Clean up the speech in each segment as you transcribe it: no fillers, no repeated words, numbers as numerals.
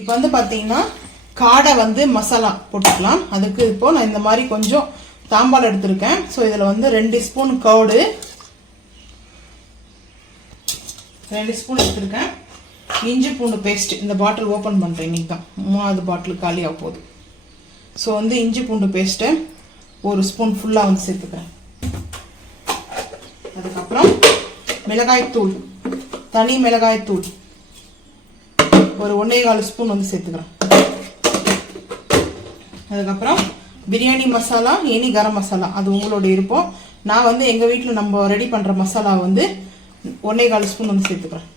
இப்போ வந்து பார்த்தீங்கன்னா காடை வந்து மசாலா போட்டுக்கலாம். அதுக்கு இப்போ நான் இந்த மாதிரி கொஞ்சம் தாம்பால் எடுத்திருக்கேன். ஸோ இதில் வந்து 2 ஸ்பூன் கர்டு, 2 ஸ்பூன் எடுத்திருக்கேன். இஞ்சி பூண்டு பேஸ்ட், இந்த பாட்டில் ஓப்பன் பண்ணுறேன், இன்னைக்கு தான் 3வது பாட்டில் காலி ஆக போகுது. ஸோ வந்து இஞ்சி பூண்டு பேஸ்ட்டை 1 ஸ்பூன் ஃபுல்லாக வந்து சேர்த்துக்கிறேன். அதுக்கப்புறம் மிளகாய்த்தூள், தனி மிளகாய்த்தூள் ஒரு 1.25 ஸ்பூன் வந்து சேர்த்துக்கிறேன். அதுக்கப்புறம் பிரியாணி மசாலா, எனி கரம் மசாலா, அது உங்களோட விருப்பம். நான் வந்து எங்கள் வீட்டில் நம்ம ரெடி பண்ணுற மசாலா வந்து 1.25 ஸ்பூன் வந்து சேர்த்துக்கிறேன்.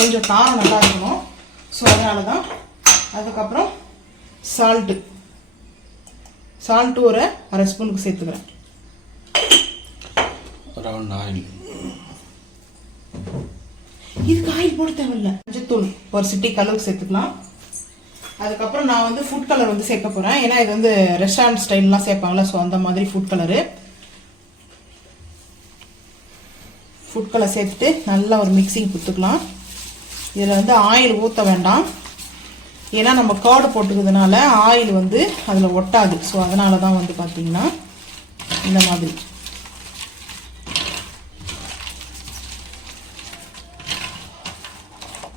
கொஞ்சம் காரம் நல்லா இருக்கணும், ஸோ அதனால தான். அதுக்கப்புறம் சால்ட்டு ஒரு 1/2 ஸ்பூனுக்கு சேர்த்துக்கிறேன். இதுக்கு ஆயில் போட தேவையில்லை. மஞ்சத்தூள் ஒரு சிட்டி கலருக்கு சேர்த்துக்கலாம். அதுக்கப்புறம் நான் வந்து ஃபுட் கலர் வந்து சேர்க்க போகிறேன். ஏன்னா இது வந்து ரெஸ்டாரண்ட் ஸ்டைல்லாம் சேர்ப்பாங்களா, ஸோ அந்த மாதிரி ஃபுட் கலர் சேர்த்துட்டு நல்லா ஒரு மிக்சிங் கொடுத்துக்கலாம். இதில் வந்து ஆயில் ஊற்ற வேண்டாம், ஏன்னா நம்ம கர்டு போட்டுக்கிறதுனால ஆயில் வந்து அதில் ஒட்டாது. ஸோ அதனால தான் வந்து பார்த்திங்கன்னா இந்த மாதிரி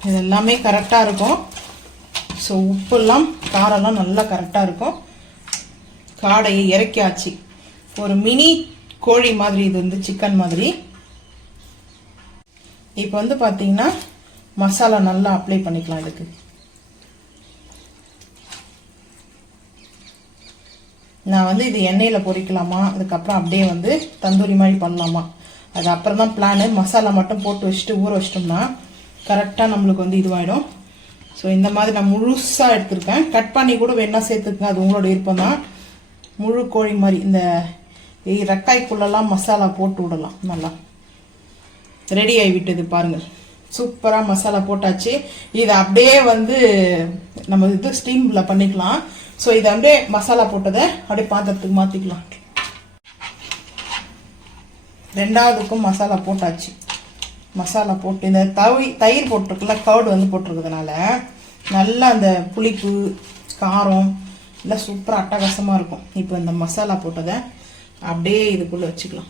இது எல்லாமே கரெக்டாக இருக்கும். ஸோ உப்பெல்லாம் காரெல்லாம் நல்லா கரெக்டாக இருக்கும். காடையை இறக்கியாச்சு. ஒரு மினி கோழி மாதிரி, இது வந்து சிக்கன் மாதிரி. இப்போ வந்து பார்த்தீங்கன்னா மசாலா நல்லா அப்ளை பண்ணிக்கலாம். இதுக்கு நான் வந்து இது எண்ணெயில் பொரிக்கலாமா, அதுக்கப்புறம் அப்படியே வந்து தந்தூரி மாதிரி பண்ணலாமா, அது அப்புறம் தான் பிளானு. மசாலா மட்டும் போட்டு வச்சுட்டு ஊற வச்சிட்டோம்னா கரெக்டாக நம்மளுக்கு வந்து இதுவாகிடும். ஸோ இந்த மாதிரி நான் முழுசாக எடுத்துருக்கேன். கட் பண்ணி கூட வேணா சேர்த்துக்கேன், அது உங்களோட விருப்பம் தான். முழு கோழி மாதிரி இந்த ரெக்காய்க்குள்ளெல்லாம் மசாலா போட்டு விடலாம். நல்லா ரெடி ஆகிவிட்டது பாருங்கள். சூப்பராக மசாலா போட்டாச்சு. இதை அப்படியே வந்து நம்ம இது ஸ்டீமில் பண்ணிக்கலாம். ஸோ இதை அப்படியே மசாலா போட்டதை அப்படியே பாத்திரத்துக்கு மாற்றிக்கலாம். 2வதுக்கும் மசாலா போட்டாச்சு. மசாலா போட்டு இந்த தயிர் போட்டிருக்குல்ல, கர்டு வந்து போட்டிருக்கிறதுனால நல்லா அந்த புளிப்பு காரம் எல்லாம் சூப்பராக அட்டகாசமாக இருக்கும். இப்போ இந்த மசாலா போட்டதை அப்படியே இதுக்குள்ளே வச்சுக்கலாம்.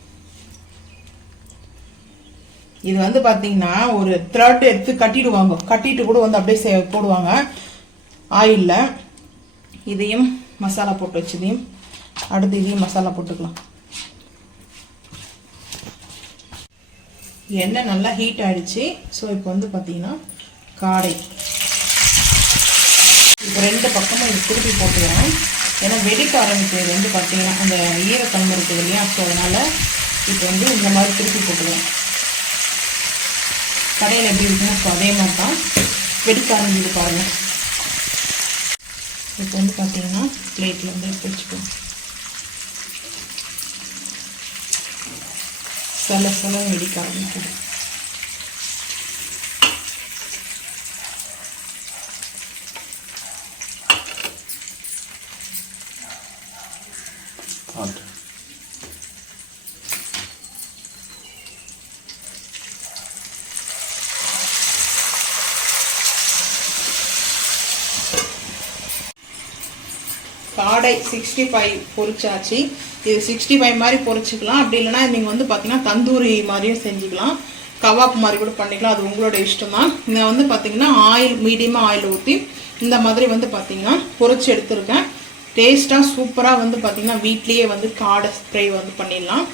இது வந்து பார்த்தீங்கன்னா ஒரு த்ரெட் எடுத்து கட்டிடுவாங்க, கட்டிட்டு கூட வந்து அப்படியே போடுவாங்க ஆயிலில். இதையும் மசாலா போட்டு வச்சதையும் அடுத்து இதையும் மசாலா போட்டுக்கலாம். எண்ணெய் நல்லா ஹீட் ஆகிடுச்சு. ஸோ இப்போ வந்து பார்த்தீங்கன்னா காடை இப்போ 2 பக்கமும் இது திருப்பி போட்டுக்கிறேன். ஏன்னா வெடிக்க ஆரம்பிக்கிறது வந்து பார்த்தீங்கன்னா அந்த ஈரத்தன்மை இருக்குது இல்லையா, ஸோ அதனால் இப்போ வந்து இந்த மாதிரி திருப்பி போட்டுக்கிறேன். கடையில் எப்படி இருக்குன்னா ஸோ அதே மாதிரி தான் வெடிக்க ஆரம்பிக்குது பாருங்கள். இப்போ வந்து பார்த்தீங்கன்னா பிளேட்டில் வந்து எடுத்து வச்சுக்கோங்க. சில வெடிக்க ஆரம்பிக்குது. காடை 65 பொரிச்சாச்சு. இது 65 மாதிரி பொரிச்சுக்கலாம். அப்படி இல்லைனா நீங்கள் வந்து பார்த்தீங்கன்னா தந்தூரி மாதிரியும் செஞ்சுக்கலாம், கவாப் மாதிரி கூட பண்ணிக்கலாம், அது உங்களோட இஷ்டம் தான். நான் வந்து பார்த்தீங்கன்னா ஆயில் மீடியமாக ஆயில் ஊற்றி இந்த மாதிரி வந்து பார்த்தீங்கன்னா பொரிச்சு எடுத்துருக்கேன். டேஸ்ட்டாக சூப்பராக வந்து பார்த்தீங்கன்னா வீட்லேயே வந்து காடை ஃப்ரை வந்து பண்ணிடலாம்.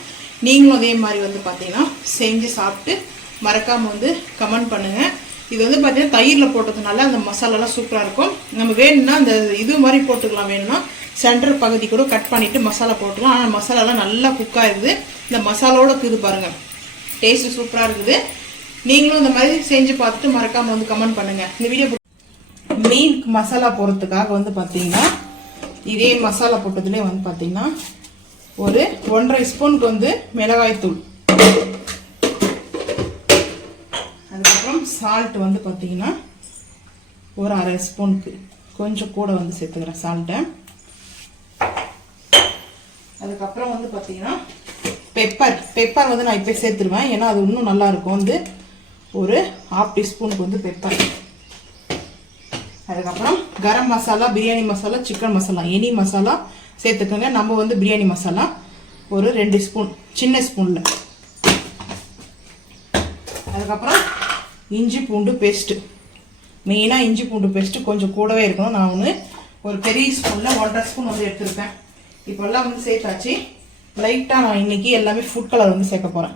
நீங்களும் அதே மாதிரி வந்து பார்த்தீங்கன்னா செஞ்சு சாப்பிட்டு மறக்காமல் வந்து கமெண்ட் பண்ணுங்கள். இது வந்து பார்த்தீங்கன்னா தயிரில் போட்டதுனால அந்த மசாலாலாம் சூப்பராக இருக்கும். நம்ம வேணும்னா அந்த இது மாதிரி போட்டுக்கலாம், வேணும்னா சென்டர் பகுதி கூட கட் பண்ணிவிட்டு மசாலா போட்டுக்கலாம். ஆனால் மசாலாலாம் நல்லா குக்காக இருக்குது. இந்த மசாலாவோட இருக்குது பாருங்கள், டேஸ்ட்டு சூப்பராக இருக்குது. நீங்களும் இந்த மாதிரி செஞ்சு பார்த்துட்டு மறக்காமல் வந்து கமெண்ட் பண்ணுங்கள். இந்த வீடியோ மீன் மசாலா போடுறதுக்காக வந்து பார்த்தீங்கன்னா இதே மசாலா போட்டதுலேயே வந்து பார்த்தீங்கன்னா ஒரு 1.5 ஸ்பூனுக்கு வந்து மிளகாய்த்தூள், அதுக்கப்புறம் சால்ட் வந்து பார்த்தீங்கன்னா ஒரு 1/2 ஸ்பூனுக்கு கொஞ்சம் கூட வந்து சேர்த்துக்கிறேன் சால்ட்டை. அதுக்கப்புறம் வந்து பார்த்தீங்கன்னா பெப்பர் வந்து நான் இப்போ சேர்த்துருவேன், ஏன்னா அது இன்னும் நல்லாயிருக்கும். வந்து ஒரு 1/2 டீஸ்பூனுக்கு வந்து பெப்பர். அதுக்கப்புறம் கரம் மசாலா, பிரியாணி மசாலா, சிக்கன் மசாலா, எனி மசாலா சேர்த்துக்கோங்க. நம்ம வந்து பிரியாணி மசாலா ஒரு 2 ஸ்பூன், சின்ன ஸ்பூனில். அதுக்கப்புறம் இஞ்சி பூண்டு பேஸ்ட்டு, மெயினாக இஞ்சி பூண்டு பேஸ்ட்டு கொஞ்சம் கூடவே இருக்கணும். நான் ஒரு பெரிய ஸ்பூனில் 1.5 ஸ்பூன் வந்து எடுத்துருப்பேன். இப்போ எல்லாம் வந்து சேர்த்தாச்சு. லைட்டாக நான் இன்றைக்கி எல்லாமே ஃபுட் கலர் வந்து சேர்க்க போகிறேன்.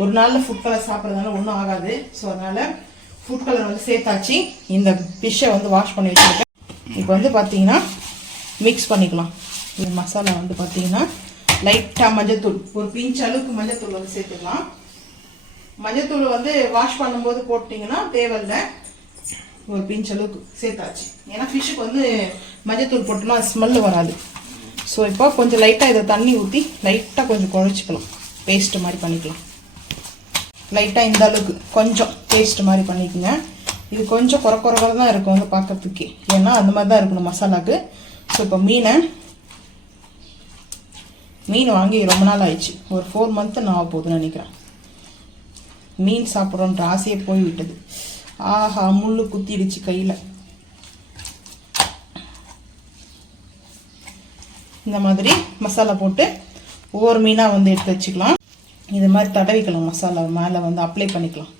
ஒரு நாளில் ஃபுட் கலர் சாப்பிட்றதுனால ஒன்றும் ஆகாது. ஸோ அதனால் ஃபுட் கலர் வந்து சேர்த்தாச்சு. இந்த ஃபிஷ்ஷை வந்து வாஷ் பண்ணி வச்சுருக்கேன். இப்போ வந்து பார்த்தீங்கன்னா மிக்ஸ் பண்ணிக்கலாம். இந்த மசாலா வந்து பார்த்தீங்கன்னா லைட்டாக மஞ்சத்தூள், ஒரு பிஞ்ச் அளவுக்கு மஞ்சத்தூள் வந்து சேர்த்துக்கலாம். மஞ்சத்தூள் வந்து வாஷ் பண்ணும்போது போட்டிங்கன்னா தேவையில்லை, ஒரு பிஞ்ச் அளவுக்கு சேர்த்தாச்சு. ஏன்னா ஃபிஷ்ஷுக்கு வந்து மஞ்சத்தூள் போட்டோம்னா ஸ்மெல்லு வராது. ஸோ இப்போ கொஞ்சம் லைட்டாக இதை தண்ணி ஊற்றி லைட்டாக கொஞ்சம் குழச்சிக்கலாம், பேஸ்ட்டு மாதிரி பண்ணிக்கலாம். லைட்டாக இந்த அளவுக்கு கொஞ்சம் பேஸ்ட் மாதிரி பண்ணிக்கோங்க. இது கொஞ்சம் குறை தான் இருக்கும் வந்து பார்க்கறதுக்கு, ஏன்னா அந்த மாதிரி தான் இருக்கணும் மசாலாவுக்கு. ஸோ இப்போ மீன் வாங்கி ரொம்ப நாள் ஆயிடுச்சு, ஒரு 4 மந்த்து நான் ஆக போகுதுன்னு நினைக்கிறேன். மீன் சாப்பிட்றோன்ற ஆசையே போய்விட்டது. ஆஹா, முள்ளு குத்திடுச்சு கையில். இந்த மாதிரி மசாலா போட்டு ஒவ்வொரு மீனாக வந்து எடுத்து வச்சுக்கலாம். இது மாதிரி தடவிக்கலாம், மசாலா மேலே வந்து அப்ளை பண்ணிக்கலாம்.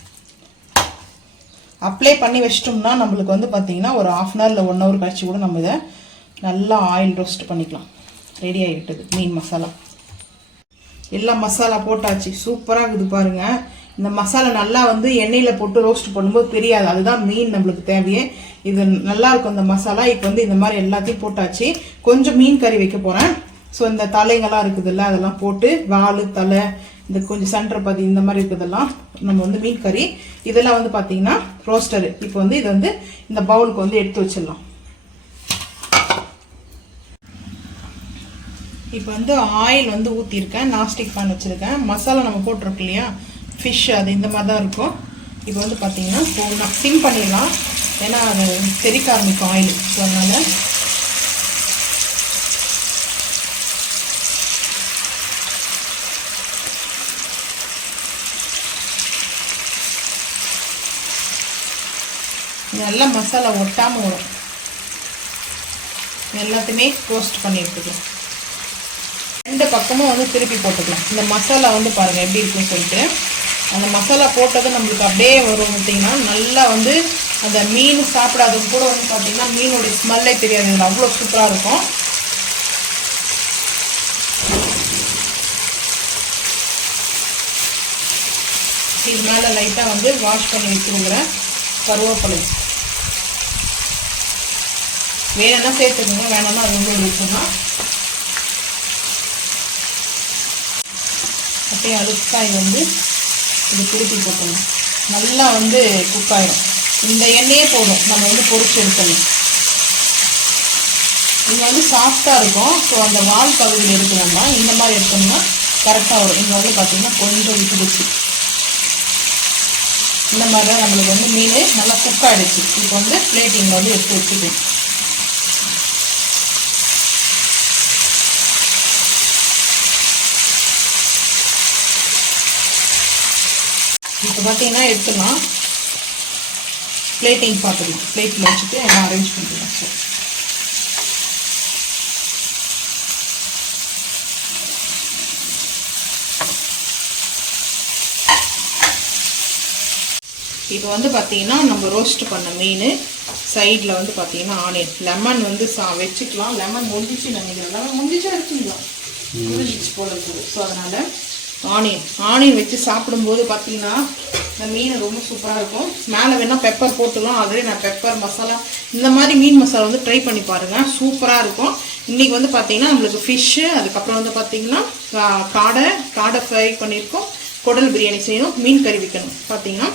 அப்ளை பண்ணி வச்சிட்டோம்னா நம்மளுக்கு வந்து பார்த்தீங்கன்னா ஒரு 1/2 hour இல்லை 1 hour கழிச்சு கூட நம்ம இதை நல்லா ஆயில் ரோஸ்ட் பண்ணிக்கலாம். ரெடி ஆகிட்டது மீன் மசாலா. எல்லாம் மசாலா போட்டாச்சு, சூப்பராக இருக்குது பாருங்கள். இந்த மசாலா நல்லா வந்து எண்ணெயில் போட்டு ரோஸ்ட் பண்ணும்போது தெரியாது, அதுதான் மீன் நம்மளுக்கு தேவையே. இது நல்லா இருக்கும் இந்த மசாலா. இப்போ வந்து இந்த மாதிரி எல்லாத்தையும் போட்டாச்சு. கொஞ்சம் மீன் கறி வைக்க போகிறேன். ஸோ இந்த தலைங்கெல்லாம் இருக்குதுல்ல, அதெல்லாம் போட்டு வால், தலை, இந்த கொஞ்சம் சென்டர் பதி இந்த மாதிரி இருக்குதெல்லாம் நம்ம வந்து மீன் கறி. இதெல்லாம் வந்து பார்த்தீங்கன்னா ரோஸ்டரு. இப்போ வந்து இதை வந்து இந்த பவுலுக்கு வந்து எடுத்து வச்சிடலாம். இப்போ வந்து ஆயில் வந்து ஊற்றிருக்கேன், நான்ஸ்டிக் பேன் வச்சுருக்கேன். மசாலா நம்ம போட்டிருக்கோம் இல்லையா, ஃபிஷ், அது இந்த மாதிரி தான் இருக்கும். இப்போ வந்து பார்த்தீங்கன்னா போடலாம், சிம் பண்ணிடலாம், ஏன்னா அது தெறிக்க ஆரம்பிக்கும் ஆயில். ஸோ அதனால் நல்லா மசாலா ஒட்டாமல் வரும். எல்லாத்தையுமே ரோஸ்ட் பண்ணி எடுத்துக்கலாம். 2 பக்கமும் வந்து திருப்பி போட்டுக்கலாம். இந்த மசாலா வந்து பாருங்கள் எப்படி இருக்குன்னு சொல்லிட்டு. அந்த மசாலா போட்டது நம்மளுக்கு அப்படியே வரும் பார்த்தீங்கன்னா, நல்லா வந்து அந்த மீன் சாப்பிடாதது கூட வந்து பார்த்தீங்கன்னா மீனுடைய ஸ்மெல்லே தெரியாது. இது அவ்வளோ சூப்பராக இருக்கும். இது மேலே லைட்டாக வந்து வாஷ் பண்ணி வச்சுருங்கிற கருவேப்பிலை வேணும்னா சேர்த்துக்கோங்க, வேணும்னா அது வந்து வச்சுன்னா அப்படியே அழுக்காய் வந்து இது திருப்பி போட்டணும். நல்லா வந்து குக் ஆகிடும். இந்த எண்ணெயே போதும், நம்ம வந்து பொரிச்சு எடுக்கணும். இது வந்து சாஃப்டாக இருக்கும். ஸோ அந்த வால் பகுதியில் இருக்கணும்னா இந்த மாதிரி எடுத்தோம்னா கரெக்டாக வரும். இங்கே வந்து பார்த்திங்கன்னா கொஞ்சம் விட்டுடுச்சு. இந்த மாதிரி தான் நம்மளுக்கு வந்து மீன் நல்லா குக் ஆகிடுச்சு. இப்போ வந்து பிளேட்டிங்கில் வந்து எடுத்து வச்சுக்கணும். இப்போ பார்த்தீங்கன்னா எடுத்துலாம் பிளேட்டிங் பார்த்துக்கலாம். பிளேட்டில் வச்சுட்டு எல்லாம் அரேஞ்ச் பண்ணிக்கலாம். ஸோ இப்போ வந்து பார்த்தீங்கன்னா நம்ம ரோஸ்ட் பண்ண மீன் சைடில் வந்து பார்த்தீங்கன்னா ஆனியன், லெமன் வந்து வச்சுக்கலாம். லெமன் முடிஞ்சிச்சு நினைக்கிறேன். லெமன் முடிஞ்சிச்சா இருக்குங்களா, முடிஞ்சிச்சு போல இருக்குது. ஸோ அதனால் ஆனியன் வச்சு சாப்பிடும்போது பார்த்தீங்கன்னா இந்த மீன் ரொம்ப சூப்பராக இருக்கும். மேலே வேணால் பெப்பர் போட்டுலாம். ஆல்ரெடி நான் பெப்பர் மசாலா இந்த மாதிரி மீன் மசாலா வந்து ட்ரை பண்ணி பாருங்கள், சூப்பராக இருக்கும். இன்றைக்கி வந்து பார்த்தீங்கன்னா நம்மளுக்கு ஃபிஷ்ஷு, அதுக்கப்புறம் வந்து பார்த்தீங்கன்னா காடை ஃப்ரை பண்ணியிருக்கோம், குடல் பிரியாணி செய்யணும், மீன் கறி வைக்கணும். பார்த்தீங்கன்னா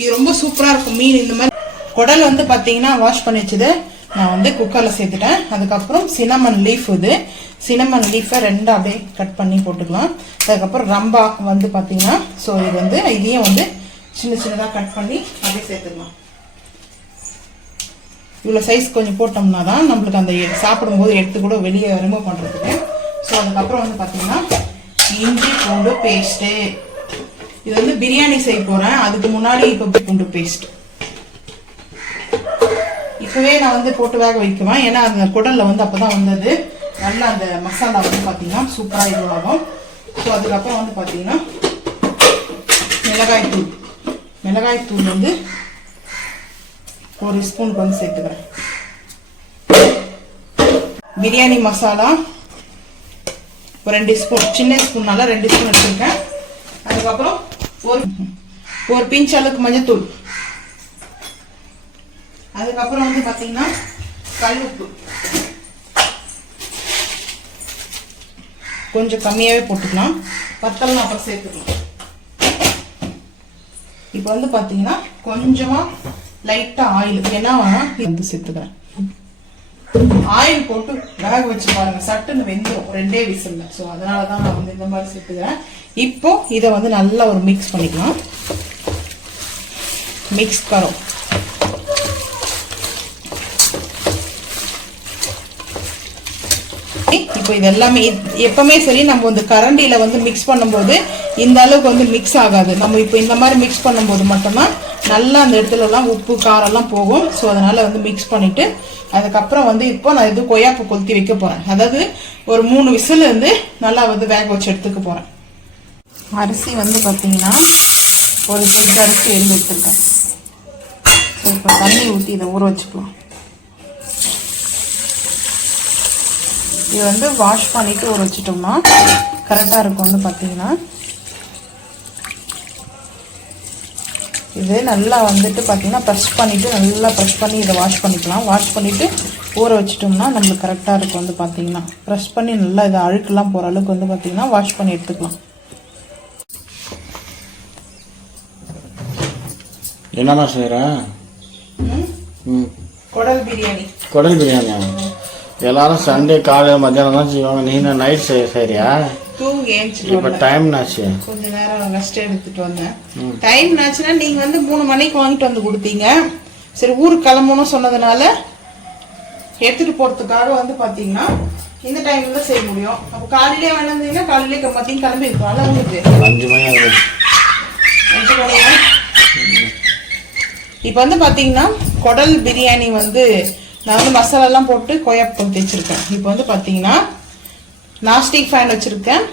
இது ரொம்ப சூப்பராக இருக்கும். மீன் இந்த மாதிரி குடல் வந்து பார்த்தீங்கன்னா வாஷ் பண்ணி வச்சது நான் வந்து குக்கரில் சேர்த்துட்டேன். அதுக்கப்புறம் சினமன் லீஃப், இது சினமன் லீஃபை 2 அப்படியே கட் பண்ணி போட்டுக்கலாம். அதுக்கப்புறம் ரம்பா வந்து பார்த்தீங்கன்னா, ஸோ இது வந்து இதையும் வந்து சின்ன சின்னதாக கட் பண்ணி அப்படியே சேர்த்துக்கலாம். இவ்வளோ சைஸ் கொஞ்சம் போட்டோம்னா தான் நம்மளுக்கு அந்த சாப்பிடும்போது எடுத்து கூட வெளியே ரிமூவ் பண்ணுறதுக்கு. ஸோ அதுக்கப்புறம் வந்து பார்த்தீங்கன்னா இஞ்சி பூண்டு பேஸ்ட்டு, இது வந்து பிரியாணி செய்ய போகிறேன். அதுக்கு முன்னாடி இப்போ பூண்டு பேஸ்ட், இப்போவே நான் வந்து போட்டு வேக வைக்குவேன். ஏன்னா அந்த குடலில் வந்து அப்போ தான் வந்தது நல்லா அந்த மசாலா வந்து பார்த்தீங்கன்னா சூப்பராக இதுவாகும். ஸோ அதுக்கப்புறம் வந்து பார்த்தீங்கன்னா மிளகாய்த்தூள் வந்து 1 ஸ்பூனுக்கு வந்து சேர்த்துக்கிறேன். பிரியாணி மசாலா ஒரு 2 ஸ்பூன், சின்ன ஸ்பூன்னால 2 ஸ்பூன் எடுத்துருக்கேன். அதுக்கப்புறம் ஒரு பிஞ்ச் அளவுக்கு மஞ்சத்தூள். அதுக்கப்புறம் வந்து பார்த்தீங்கன்னா கல்லுப்பு கொஞ்சம் கம்மியாகவே போட்டுக்கலாம், பத்தலாம் அப்புறம் சேர்த்துக்கலாம். இப்போ வந்து பார்த்தீங்கன்னா கொஞ்சமாக லைட்டாக ஆயில், ஏன்னா வந்து சேர்த்துக்கிறேன். ஆயில் போட்டு வேக வச்சு பாருங்க, சட்டுன்னு வெந்துடும் 2 விசில்ல. ஸோ அதனால தான் நான் வந்து இந்த மாதிரி சேர்த்துக்கிறேன். இப்போ இதை வந்து நல்லா ஒரு மிக்ஸ் பண்ணிக்கலாம். மிக்ஸ் கரோ இப்போ இது எல்லாமே எப்பவுமே சரி, நம்ம வந்து கரண்டியில வந்து மிக்ஸ் பண்ணும்போது இந்த அளவுக்கு வந்து மிக்ஸ் ஆகாது. நம்ம இப்போ இந்த மாதிரி மிக்ஸ் பண்ணும்போது மட்டும்தான் நல்லா அந்த இடத்துல எல்லாம் உப்பு காரம் எல்லாம் போகும். ஸோ அதனால வந்து மிக்ஸ் பண்ணிட்டு அதுக்கப்புறம் வந்து இப்போ நான் இது கொய்யாப்பூ கொளுத்தி வைக்க போறேன். அதாவது ஒரு 3 விசில் வந்து நல்லா வந்து வேக வச்சு எடுத்துக்க போறேன். அரிசி வந்து பார்த்தீங்கன்னா ஒரு ஜெட் அரிசி எழுதி எடுத்துருக்கேன். ஸோ இப்போ தண்ணி ஊற்றி இதை ஊற வச்சுக்கலாம். இது வந்து வாஷ் பண்ணிட்டு ஊற வச்சுட்டோம்னா கரெக்டாக இருக்கும். வந்து பார்த்தீங்கன்னா இது நல்லா வந்துட்டு பார்த்தீங்கன்னா நல்லா ப்ரெஷ் பண்ணி இதை வாஷ் பண்ணிக்கலாம். வாஷ் பண்ணிவிட்டு ஊற வச்சிட்டோம்னா நம்மளுக்கு கரெக்டாக இருக்கும். வந்து பார்த்தீங்கன்னா ப்ரெஷ் பண்ணி நல்லா இதை அழுக்கெல்லாம் போகிற அளவுக்கு வந்து பார்த்தீங்கன்னா வாஷ் பண்ணி எடுத்துக்கலாம். என்னம்மா செய்கிற? குடல் பிரியாணியா? எல்லாரும் சண்டே காலையில் மத்தியானம் தான் செய்வாங்க, நீ நைட் செய்யறியா? இப்போ டைம் ஆச்சு, கொஞ்ச நேரம் ரெஸ்ட் எடுத்துட்டு வந்தேன். டைம் ஆச்சுன்னா நீங்க வந்து 3 மணிக்கு வாங்கிட்டு வந்து கொடுத்தீங்க. சரி ஊருக்கு கிளம்பணும் சொன்னதுனால எடுத்துட்டு போறதுக்காக வந்து பாத்தீங்கன்னா இந்த டைம்ல தான் செய்ய முடியும். அப்போ காலையிலே வேணாந்தீங்கன்னா காலையிலே மத்தியம் கிளம்பி இருக்கோம்ல. உங்களுக்கு 5 மணி ஆகுது. 5 மணியா? இப்போ வந்து பாத்தீங்கன்னா குடல் பிரியாணி வந்து நான் வந்து மசாலாலாம் போட்டு கொய்யாப்பூ தேய்ச்சிருக்கேன். இப்போ வந்து பார்த்தீங்கன்னா நாஸ்டிக் ஃபேன் வச்சுருக்கேன்.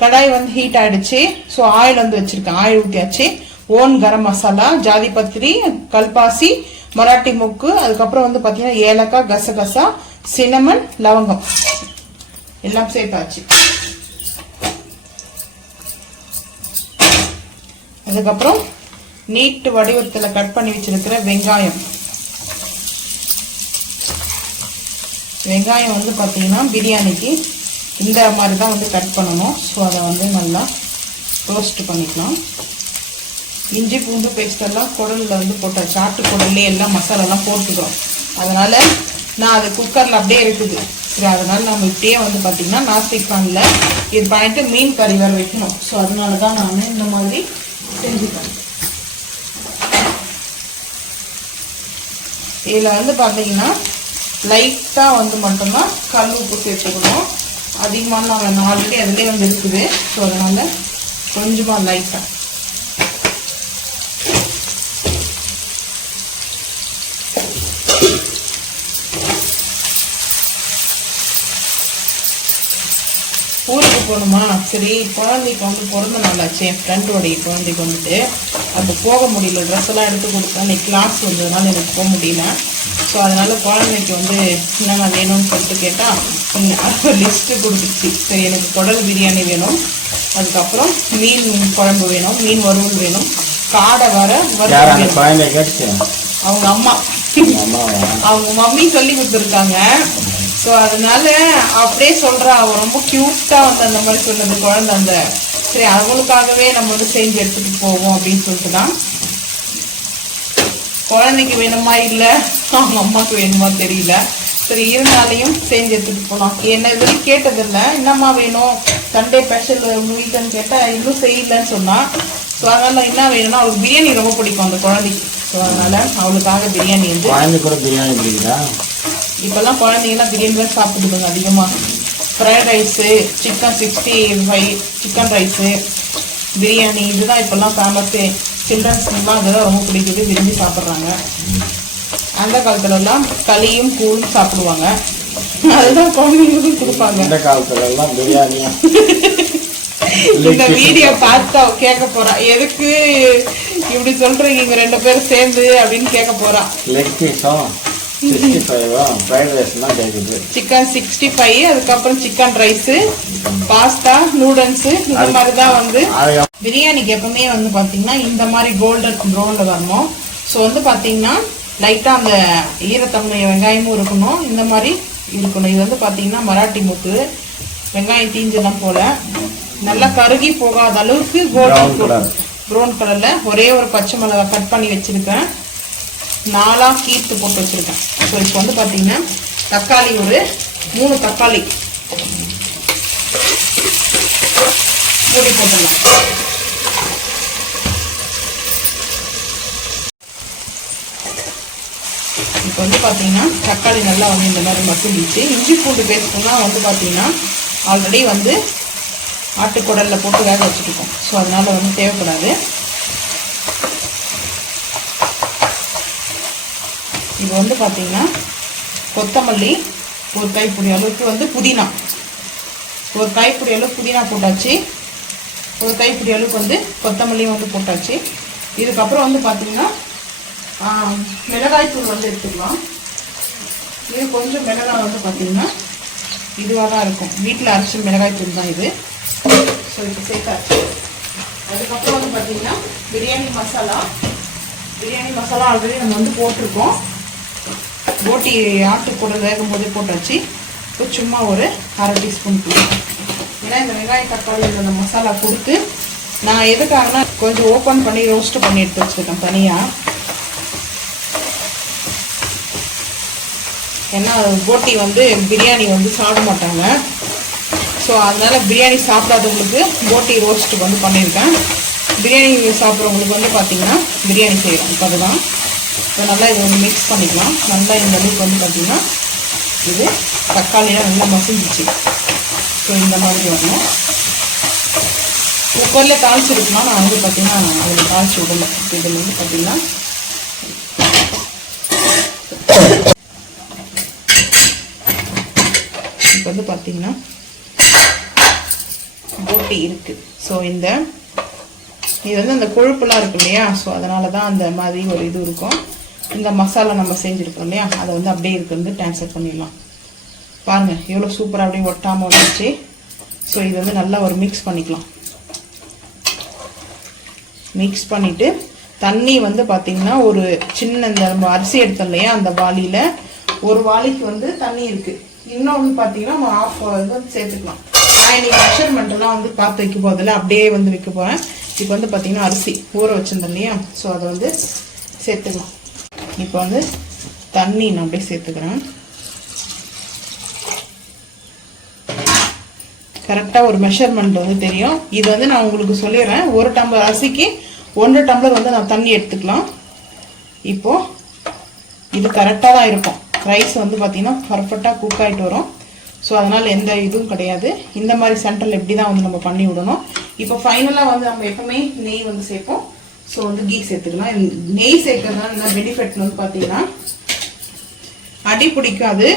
கடாய் வந்து ஹீட் ஆகிடுச்சு. ஸோ ஆயில் வந்து வச்சுருக்கேன், ஆயில் ஊற்றியாச்சு. ஓன் கரம் மசாலா, ஜாதி பத்திரி, கல்பாசி, மராட்டி முக்கு, அதுக்கப்புறம் வந்து பார்த்தீங்கன்னா ஏலக்காய், கசகசா, சினமன், லவங்கம் எல்லாம் சேர்த்தாச்சு. அதுக்கப்புறம் நீட்டு வடிவத்தில் கட் பண்ணி வச்சிருக்கிற வெங்காயம் வந்து பார்த்தீங்கன்னா பிரியாணிக்கு இந்த மாதிரி தான் வந்து கட் பண்ணணும். ஸோ அதை வந்து நல்லா ரோஸ்ட் பண்ணிக்கலாம். இஞ்சி பூண்டு பேஸ்டெல்லாம் குடலில் வந்து போட்டாச்சு. ஆட்டு குடல்லே எல்லாம் மசாலாலாம் போட்டுக்கிறோம். அதனால் நான் அது குக்கரில் அப்படியே இருக்குது. சரி, அதனால் நம்ம இப்படியே வந்து பார்த்திங்கன்னா நாஸ்டிக் பேனில் இது பண்ணிட்டு மீன் கறி வேறு வைக்கணும். ஸோ அதனால தான் நான் இந்த மாதிரி செஞ்சுப்பேன். இதில் வந்து பார்த்தீங்கன்னா லைட்டாக வந்து மட்டும்தான் கல் உப்பு சேர்த்துக்கணும். அதிகமான நான் ஆல்ரெடி அதுலேயே வந்து இருக்குது. ஸோ அதனால் கொஞ்சமாக லைட்டாக ஊருக்கு போகணுமா? சரி, குழந்தைக்கு வந்து பிறந்த நாளாச்சு. என் ஃப்ரெண்டோடைய குழந்தைக்கு வந்துட்டு அப்போ போக முடியல. ட்ரெஸ் எல்லாம் எடுத்து கொடுத்தேன். இன்னைக்கு கிளாஸ் வந்ததுனால எனக்கு போக முடியல. ஸோ அதனால் குழந்தைக்கு வந்து என்னென்ன வேணும்னு சொல்லிட்டு கேட்டால் லிஸ்ட்டு கொடுத்துச்சு. சரி, எனக்கு குடல் பிரியாணி வேணும், அதுக்கப்புறம் மீன் குழம்பு வேணும், மீன் வறுவல் வேணும், காடை அவங்க அம்மா அவங்க மம்மி சொல்லி கொடுத்துருக்காங்க. ஸோ அதனால அப்படியே சொல்கிறா. அவள் ரொம்ப க்யூட்டாக வந்து அந்த மாதிரி சொன்னது குழந்தை. அந்த சரி அவங்களுக்காகவே நம்ம வந்து செஞ்சு எடுத்துகிட்டு போவோம் அப்படின்னு சொல்லிட்டு தான். குழந்தைக்கு வேணுமா இல்லை அவங்க அம்மாவுக்கு வேணுமா தெரியல. சரி, இருந்தாலையும் செஞ்சு எடுத்துகிட்டு போகலாம். என்ன இது கேட்டதில்லை, என்னம்மா வேணும் சண்டே ஸ்பெஷல் வீட்டுன்னு கேட்டால் இன்னும் செய்யலன்னு சொன்னான். ஸோ அதனால் என்ன வேணும்னா அவளுக்கு பிரியாணி ரொம்ப பிடிக்கும் அந்த குழந்தைக்கு. ஸோ அதனால் அவளுக்காக பிரியாணி வந்து பிரியாணி பிடிக்குதா? இப்போல்லாம் குழந்தைங்கலாம் பிரியாணி தான் சாப்பிடுதுங்க அதிகமாக. Fried rice, chicken 65, chicken rice, biryani இதுதான் இப்போல்லாம் ஃபேமஸ்ஸு. சில்ட்ரன்ஸ்லாம் அதுதான் ரொம்ப பிடிக்குது, விரும்பி சாப்பிட்றாங்க. அந்த காலத்துல எல்லாம் களியும் கூழும் சாப்பிடுவாங்க, அதுதான் குழந்தைங்களுக்கும் கொடுப்பாங்க. இந்த காலத்துல எல்லாம் பிரியாணியா? இந்த வீடியோ பார்த்தா கேட்க போறா, எதுக்கு இப்படி சொல்றீங்க இவங்க 2 பேரும் சேர்ந்து அப்படின்னு கேட்க போறா. லெக் பீஸும் 65 ஃப்ரைட் ரைஸ்லாம் கேட்குது. சிக்கன் 65, அதுக்கப்புறம் சிக்கன் ரைஸ், பாஸ்தா, நூடுல்ஸ், இந்த மாதிரி தான் வந்து பிரியாணிக்கு எப்பவுமே வந்து பாத்தீங்கன்னா இந்த மாதிரி கோல்டன் ப்ரௌன்ல வரணும். ஸோ வந்து பாத்தீங்கன்னா லைட்டா அந்த ஈரத்தன்மை வெங்காயமும் இருக்கணும், இந்த மாதிரி இருக்கணும். இது வந்து பாத்தீங்கன்னா மராட்டி மூக்கு, வெங்காயம் தீஞ்செல்லாம் போல நல்லா கருகி போகாத அளவுக்கு கோல்டன் ப்ரௌன் கலர்ல. ஒரே ஒரு பச்சை மிளகாய் கட் பண்ணி வச்சிருக்கேன், 4 கீத்து போட்டு வச்சிருக்கேன். ஸோ இப்போ வந்து பாத்தீங்கன்னா தக்காளி ஒரு 3 தக்காளி மூடி போட்டுடலாம். இப்போ வந்து பார்த்தீங்கன்னா தக்காளி நல்லா வந்து இந்த மாதிரி மசிஞ்சிச்சு. இஞ்சி பூண்டு பேஸ்ட்லாம் வந்து பார்த்தீங்கன்னா ஆல்ரெடி வந்து ஆட்டுக்குடலில் போட்டு வேக வச்சுருக்கோம். ஸோ அதனால் வந்து தேவைப்படாது. இப்போ வந்து பார்த்தீங்கன்னா கொத்தமல்லி ஒரு கைப்பிடி அளவுக்கு வந்து புதினா, ஒரு கைப்பிடி அளவுக்கு புதினா போட்டாச்சு, ஒரு கைப்பிடி அளவுக்கு வந்து கொத்தமல்லியும் வந்து போட்டாச்சு. இதுக்கப்புறம் வந்து பார்த்தீங்கன்னா மிளகாய்த்தூள் வந்து எடுத்துக்கலாம். இது கொஞ்சம் மிளகாய் வந்து பார்த்தீங்கன்னா இதுவாக தான் இருக்கும், வீட்டில் அரைச்ச மிளகாய்த்தூள் தான் இது. ஸோ இப்போ சேர்த்தாச்சு. அதுக்கப்புறம் வந்து பார்த்தீங்கன்னா பிரியாணி மசாலா ஆல்ரெடி நம்ம வந்து போட்டிருக்கோம். போட்டி ஆட்டுக்கூட வேகும் போதே போட்டாச்சு. இப்போ சும்மா ஒரு 1/2 டீஸ்பூன் போடுவோம். ஏன்னா இந்த வெங்காயம் தக்காளி இந்த மசாலா கொடுத்து நான் எதுக்காகனா கொஞ்சம் ஓப்பன் பண்ணி ரோஸ்ட் பண்ணி எடுத்து வச்சுருக்கேன் தனியாக. ஏன்னா போட்டி வந்து பிரியாணி வந்து சாப்பிட மாட்டாங்க. ஸோ அதனால் பிரியாணி சாப்பிடாதவங்களுக்கு போட்டி ரோஸ்ட் வந்து பண்ணியிருக்கேன். பிரியாணி சாப்பிட்றவங்களுக்கு வந்து பார்த்திங்கன்னா பிரியாணி செய்கிறோம். இப்போ அதுதான் இப்போ நல்லா இதை வந்து மிக்ஸ் பண்ணிக்கலாம். நல்லா இந்த அளவுக்கு வந்து பார்த்திங்கன்னா இது தக்காளியெலாம் நல்லா மசிஞ்சிச்சு. ஸோ இந்த மாதிரி வரணும். குக்கரில் தாளிச்சிருக்கலாம், நான் வந்து பார்த்திங்கன்னா அதில் தாளிச்சு விடலை. இதில் வந்து பார்த்திங்கன்னா இப்போ வந்து பார்த்திங்கன்னா போட்டி இருக்குது. ஸோ இது வந்து அந்த கொழுப்புலாம் இருக்கு இல்லையா, ஸோ அதனால தான் அந்த மாதிரி ஒரு இது இருக்கும். இந்த மசாலா நம்ம செஞ்சுருக்கோம் இல்லையா, அதை வந்து அப்படியே இருக்கிறது ட்ரான்ஸ்ஃபர் பண்ணிடலாம். பாருங்கள் எவ்வளோ சூப்பராக அப்படியே ஒட்டாமல் வந்துச்சு. ஸோ இது வந்து நல்லா ஒரு மிக்ஸ் பண்ணிக்கலாம். மிக்ஸ் பண்ணிவிட்டு தண்ணி வந்து பார்த்திங்கன்னா ஒரு சின்ன இந்த நம்ம அரிசி எடுத்தோம் இல்லையா, அந்த வாளியில் ஒரு வாளிக்கு வந்து தண்ணி இருக்குது. இன்னொன்று பார்த்தீங்கன்னா நம்ம 1/2 வந்து சேர்த்துக்கலாம். நான் இன்னைக்கு மெஷர்மெண்ட்டெல்லாம் வந்து பார்த்து வைக்க போதில்லை, அப்படியே வந்து வைக்க போகிறேன். இப்போ வந்து பார்த்திங்கன்னா அரிசி ஊற வச்சுருந்தேன் இல்லையா, ஸோ அதை வந்து சேர்த்துக்கலாம். இப்போ வந்து தண்ணி நான் அப்படியே சேர்த்துக்கிறேன். கரெக்டாக ஒரு மெஷர்மெண்ட் வந்து தெரியும். இது வந்து நான் உங்களுக்கு சொல்லிடுறேன். 1 டம்ளர் அரிசிக்கு 1 டம்ளர் வந்து நான் தண்ணி எடுத்துக்கலாம். இப்போது இது கரெக்டாக தான் இருக்கும். ரைஸ் வந்து பார்த்திங்கன்னா பர்ஃபெக்டாக குக் ஆகிட்டு வரும். ஸோ அதனால் எந்த இதுவும் கிடையாது. இந்த மாதிரி சென்டரில் எப்படி தான் வந்து நம்ம பண்ணி விடணும். இப்போ ஃபைனலாக வந்து நம்ம எப்பவுமே நெய் வந்து சேர்ப்போம். ஸோ வந்து கீ சேர்த்துக்கலாம். நெய் சேர்க்கறதுனால என்ன பெனிஃபிட் வந்து பார்த்தீங்கன்னா அடி பிடிக்காது.